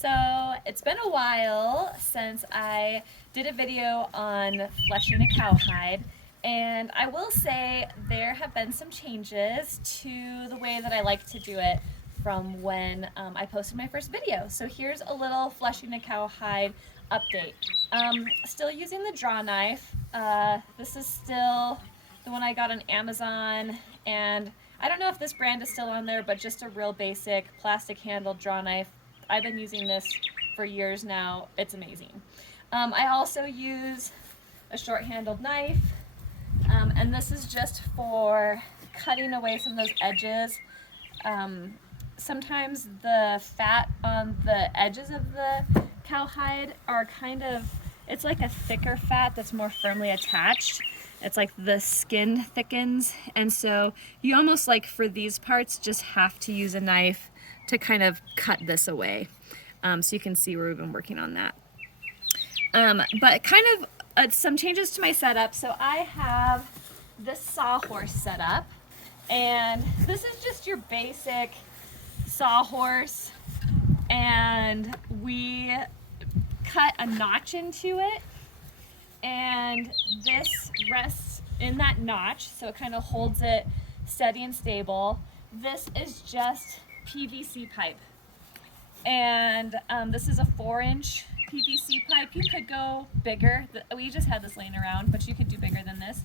So it's been a while since I did a video on fleshing a cowhide, and I will say there have been some changes to the way that I like to do it from when I posted my first video. So here's a little fleshing a cowhide update. Still using the draw knife. This is still the one I got on Amazon, and I don't know if this brand is still on there, but just a real basic plastic handled draw knife. I've been using this for years now. It's amazing. I also use a short handled knife, and this is just for cutting away some of those edges. Sometimes the fat on the edges of the cowhide are it's like a thicker fat that's more firmly attached. It's like the skin thickens, and so you almost, like for these parts, just have to use a knife to kind of cut this away. So you can see where we've been working on that. But kind of some changes to my setup. So I have this sawhorse set up, and this is just your basic sawhorse, and we cut a notch into it, and this rests in that notch, so it kind of holds it steady and stable. This is just PVC pipe, and this is a 4-inch PVC pipe. You could go bigger. We just had this laying around, but you could do bigger than this.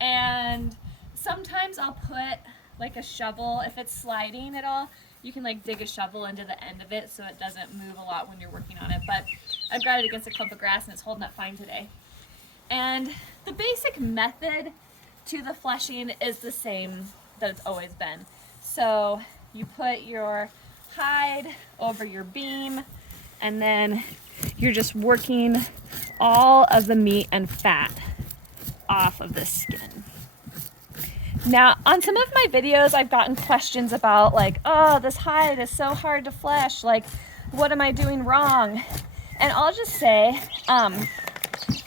And sometimes I'll put like a shovel, if it's sliding at all, you can like dig a shovel into the end of it so it doesn't move a lot when you're working on it. But I've got it against a clump of grass and it's holding up fine today. And the basic method to the fleshing is the same that it's always been. So you put your hide over your beam, and then you're just working all of the meat and fat off of the skin. Now, on some of my videos, I've gotten questions about like, oh, this hide is so hard to flesh, like, what am I doing wrong? And I'll just say,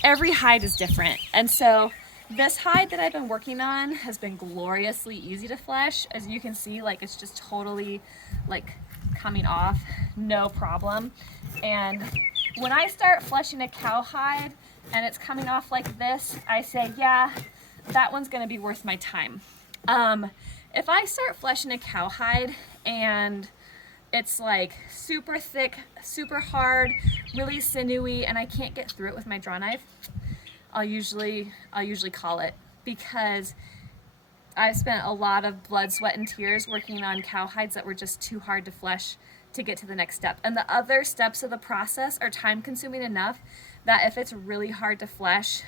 every hide is different. And so this hide that I've been working on has been gloriously easy to flesh. As you can see, like, it's just totally like coming off, no problem. And when I start fleshing a cowhide and it's coming off like this, I say, yeah, that one's gonna be worth my time. If I start fleshing a cowhide and it's like super thick, super hard, really sinewy, and I can't get through it with my draw knife, I'll usually call it, because I've spent a lot of blood, sweat, and tears working on cowhides that were just too hard to flesh to get to the next step. And the other steps of the process are time consuming enough that if it's really hard to flesh,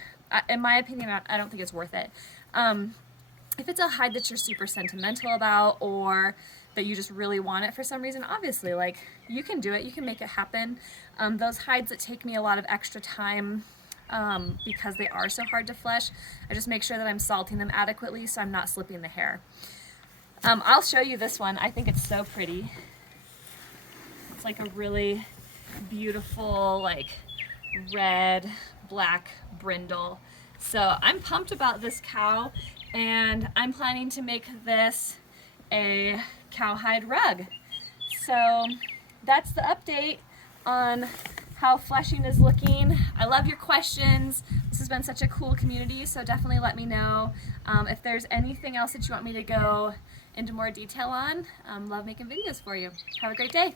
in my opinion, I don't think it's worth it. If it's a hide that you're super sentimental about, or that you just really want it for some reason, obviously, like, you can do it, you can make it happen. Those hides that take me a lot of extra time, because they are so hard to flesh, I just make sure that I'm salting them adequately so I'm not slipping the hair. I'll show you this one. I think it's so pretty. It's like a really beautiful, like, red, black brindle. So I'm pumped about this cow, and I'm planning to make this a cowhide rug. So that's the update on how fleshing is looking. I love your questions. This has been such a cool community, so definitely let me know if there's anything else that you want me to go into more detail on. Love making videos for you. Have a great day.